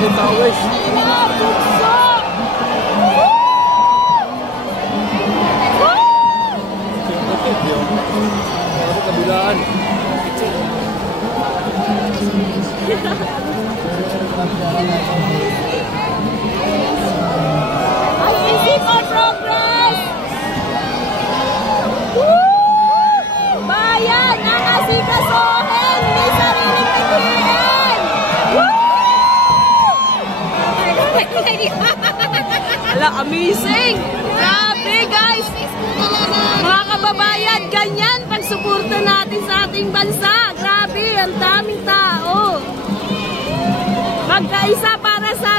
daming tao guys. Kabilaan. Ay, easy for progress! Bayan ang asikasuhin! May sariling naghihiin! Ala, amazing! Grabe guys! Mga kababayan, ganyan pagsuporta natin sa ating bansa. Grabe, ang daming tao. Magkaisa para sa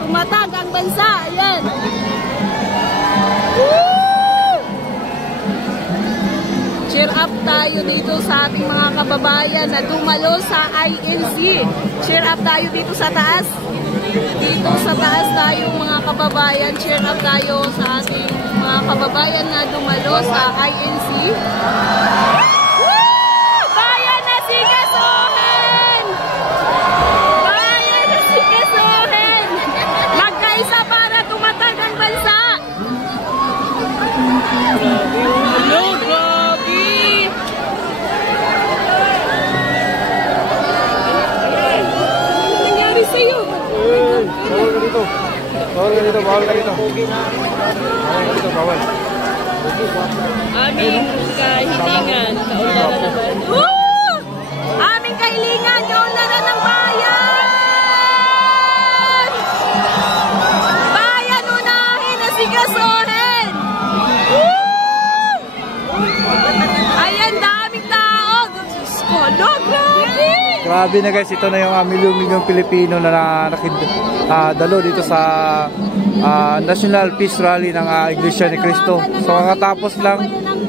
tumatag ang bansa. Ayan. Cheer up tayo dito sa ating mga kababayan na dumalo sa INC. Cheer up tayo dito sa taas. Dito sa taas tayo mga kababayan. Cheer up tayo sa ating mga kababayan na dumalo sa INC. Bayan na sigasuhin! Bayan na sigasuhin! Magkaisa para tumatag ang bansa! Hello, grabe! Ano nangyari sa'yo? Bawal ka dito. Bawal ka dito. Bawal ka dito. Bawal. Aming kahilingan, kaunlaran naman. Aming kahilingan, kaunlaran ng bayan! Bayan, unahin na sigasuhin! Ayan, daming tao! Skolo, grabe! Grabe na guys, ito na yung milyong-milyong Pilipino na dalo dito sa National Peace Rally ng Iglesia ni Cristo. So kakatapos lang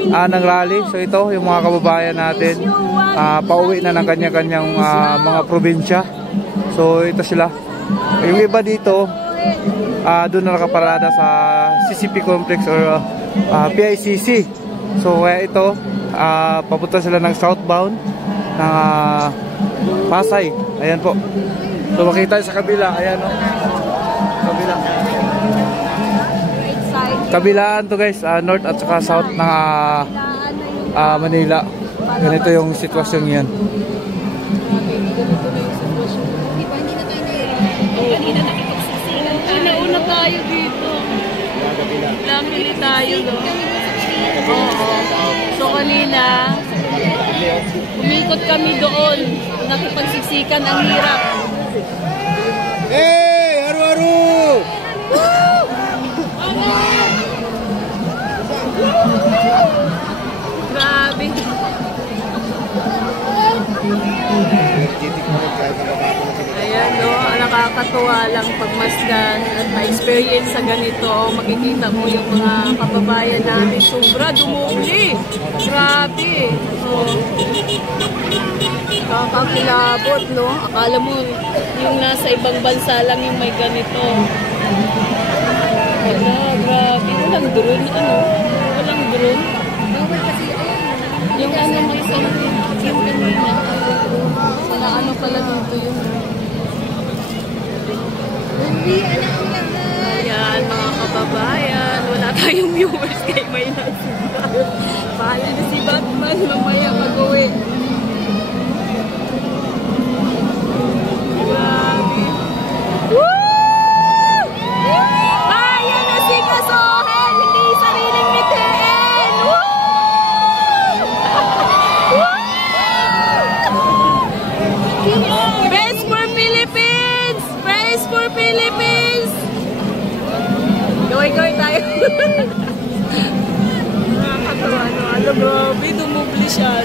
ng rally. So ito yung mga kababayan natin pauwi na ng kanya-kanyang mga probinsya. So ito sila. Yung iba dito doon na nakaparada sa CCP Complex or PICC. So ito papunta sila ng southbound ng Pasay. Ayan po. So makita sa kabila. Ayan o. Kabila. Kabilaan to guys, north at saka south ng Manila. Ganito yung sitwasyon yan. Una tayo dito. Nakili tayo doon. So kanina, umikot kami doon. Nakipagsiksikan, ang hirap. Hey! Haru-haru! Grabe. Ayan no, nakakatuwa lang pagmasdan at ma-experience sa ganito. Makikita mo yung mga kababayan namin. Sobra, dumuli. Grabe. So, kakakilabot, no? Akala mo, yung nasa ibang bansa lang yung may ganito. Wala, grabe. Walang drone, ano? Walang drone. Yung ano magsabi, yung kanina. Wala ano pala dito yun. Ayan, mga kababayan. Wala tayong viewers kay may nasiba. Bahala na si Batman mamaya mag-uwi. Grabe. Woo! Bayan na sigasuhin! Hindi sariling mitiin! Woo! Best for Philippines! Best for Philippines! Gawin tayo. Nakakatawa, no? Ano, grabe, dumubli siya.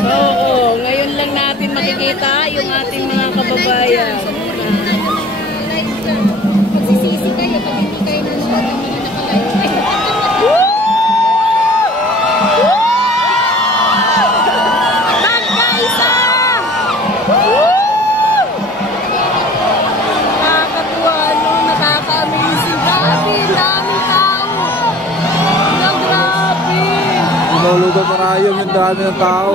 Oo, ngayon lang natin makikita yung ating mga kababayan. Magsisisi kayo pag hindi kayo nanonood ng mga nakalive. Magkaisa! Nakakatuwa, no? Nakaka-amazing. Grabe, daming tao. Grabe. Inulugan marayong yung dami ng tao.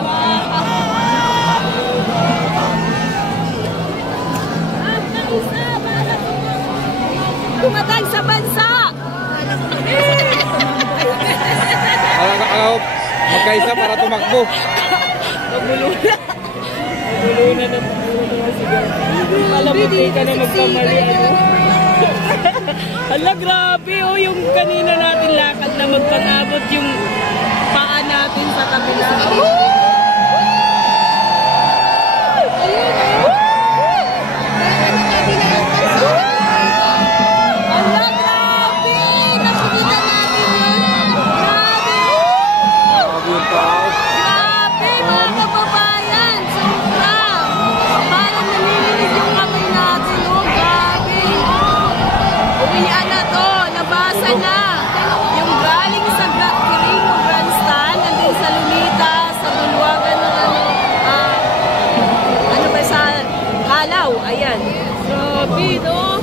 Tumatag sa bansa! Ako, magkaisa para tumakbo. Maguluna. Maguluna na. Alam mo, di ka na magkamali. Hala, grabe. Oh, yung kanina natin lakad na magpangabot yung paa natin sa kabila. Ayan. Grabe, no?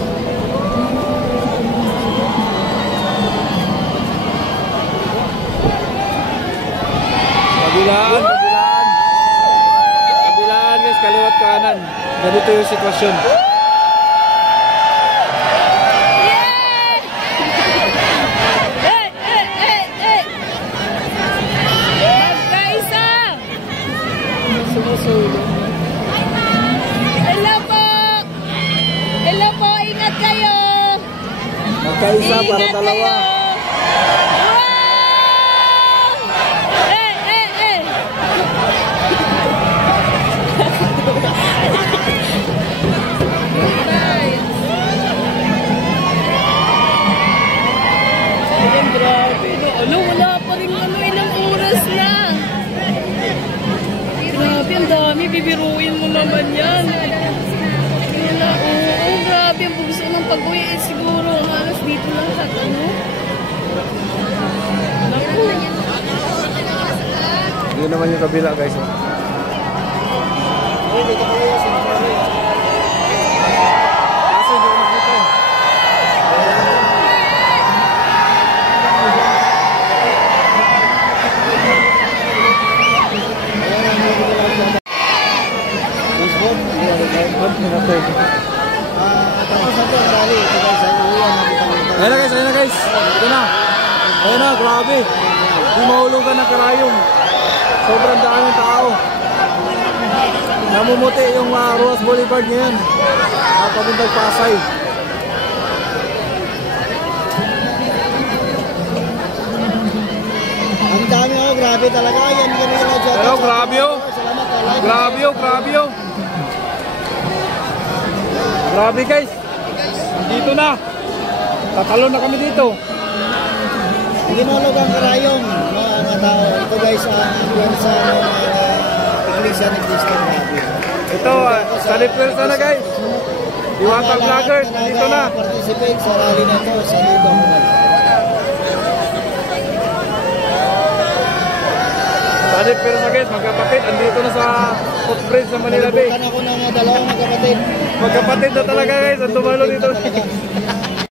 Kabilaan, kabilaan. Kabilaan guys, kaliwat kanan. Ganito yung sitwasyon. Magkaisa! Sumusulo. Hello po, ingat kayo! Magkaisa para dalawa. Ayan, grabe. No? Ano, wala pa rin ilang oras na. Grabe, ang dami. Bibiruin mo naman yan. Wala, oo, grabe. Ang bugso ng pag-uwi. Siguro, halos dito lang sa ano. Naku. Yun naman yung kabila guys. Kaso hindi ko makita. Ayun na guys. Ito na. Ayun na, grabe. Di mahulugan ng karayong. Sobrang daming tao. Namumuti yung Rojas Boulevard ngayon. Papuntang Pasay. Ang dami oh, grabe talaga. Yan ganyan na. Pero grabe oh. Salamat oh. Grabe oh, grabe oh. Grabe guys. Dito na. Tatalo na kami dito. Ginulog ang karayong mga tao. Ito guys, ang pwersa ng Iglesia ni Cristo. Ito, sa na guys. Diwata Vloggers, dito na. Participate sa rally na ito sa Lidong. Sa guys, magkapatid. Andito na sa footbridge sa Manila Bay. Nalibutan ako ng dalawang magkapatid. Magkapatid na talaga guys. Ang dumalo dito.